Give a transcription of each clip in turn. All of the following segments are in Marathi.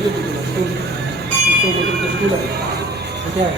这个就是收，收这个收的，就这样。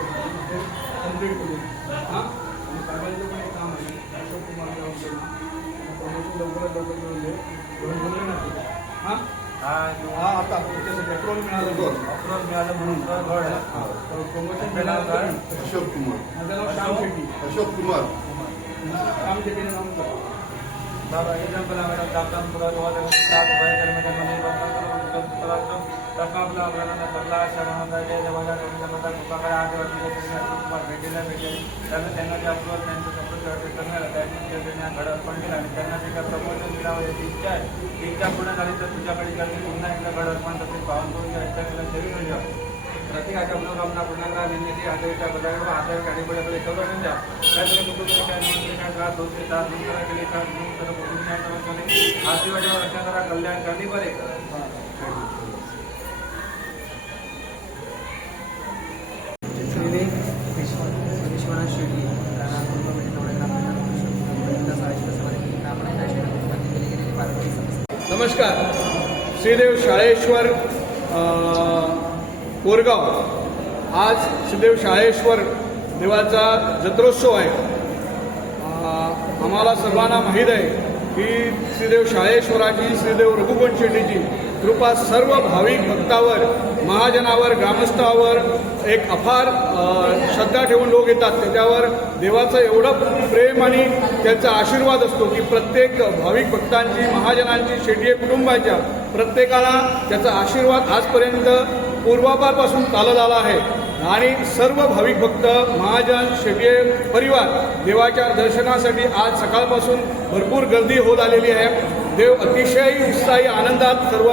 कंप्लीट करू हां आणि साहेबांचं पण एक काम आहे. अशोक कुमार गावचे प्रमोशन लवकरात लवकर मिळून दे दोन बोलले ना ते. हां? हा आता त्याच्यासाठी अप्रोल मिळालं अप्रोल मिळालं म्हणून प्रमोशन मिळालं अशोक कुमार. माझं नाव श्याम शेट्टी. अशोक कुमार. श्याम शेट्टीने नाव करा बाबा आम्हाला दाबदाम पुरा गोवा सात वय कर्मचारी मंडळी तकापला आपल्याला सगळा शरण राहिले देवाला रवींद्रनाथ कृपाकडे आज वाटले भेटीला भेटेल त्यानं त्यांना जे अप्रोल त्यांचं सपोर्ट करणार त्यांनी जे त्यांनी घड आणि त्यांना जे काय प्रमोशन मिळावं याची इच्छा आहे इच्छा पूर्ण झाली तर तुझ्याकडे करते पुन्हा एकदा घड अर्पण करते पाहून करून त्या इच्छा शरीर द्या प्रत्येकाच्या मनोकामना पूर्ण करा नेहमी हाताच्या बदलाकडे हाताच्या गाडीकडे द्या. त्यामुळे कुठे काय नोंदणी दोन करा करा रक्षा करा कल्याण करणे बरे. विश्वनाथ शेट्टी नमस्कार. श्रीदेव शाळेश्वर कोरगाव. आज श्रीदेव शाळेश्वर देवाचा जत्रोत्सव आहे. आम्हाला सर्वांना माहीत आहे की श्रीदेव शाळेश्वराची श्रीदेव रघुवंश शेट्टीची कृपा सर्व भाविक भक्तावर महाजनावर ग्रामस्थावर एक अफार श्रद्धा ठेवून लोक येतात. त्याच्यावर देवाचं एवढं प्रेम आणि त्यांचा आशीर्वाद असतो की प्रत्येक भाविक भक्तांची महाजनांची शेट्ये कुटुंबाच्या प्रत्येकाला त्याचा आशीर्वाद आजपर्यंत पूर्वापारपासून चालत आला आहे. आणि सर्व भाविक भक्त महाजन शेट्ये परिवार देवाच्या दर्शनासाठी आज सकाळपासून भरपूर गर्दी होत आलेली आहे. देव अतिशय उत्साही आनंदात सर्व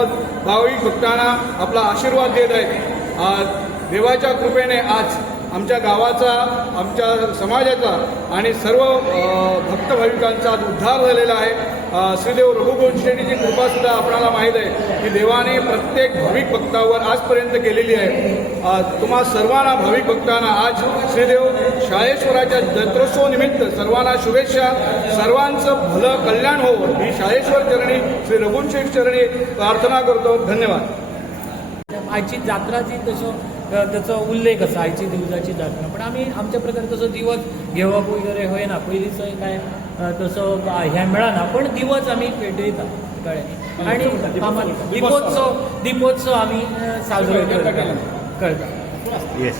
भाविक भक्तांना आपला आशीर्वाद देत आहेत. आज देवाच्या कृपेने आज आमच्या गावाचा आमच्या समाजाचा आणि सर्व भक्तभाविकांचा भक्त भाविकांचा उद्धार झालेला आहे. श्रीदेव रघुगोंड शेट्टीची कृपासुद्धा आपल्याला माहीत आहे की देवाने प्रत्येक भाविक भक्तावर आजपर्यंत केलेली आहे. तुम्हा सर्वांना भाविक भक्तांना आज श्रीदेव शाळेश्वराच्या जत्रोत्सवनिमित्त सर्वांना शुभेच्छा. सर्वांचं भलं कल्याण हो. ही शाळेश्वर चरणी श्री रघुशेठ चरणी प्रार्थना करतो. धन्यवाद. आयची जात्रा जी तसं त्याचा उल्लेख असा आयची दिवसाची जात्रा. पण आम्ही आमच्या प्रकारे तसं दिवस घेवप वगैरे होयना पहिलीच काय तसो हें मेळना पण दिवस आमी पेटयता कळ्ळें आनी दिपोत्सव. दिपोत्सव आमी साजरो करता. कळटा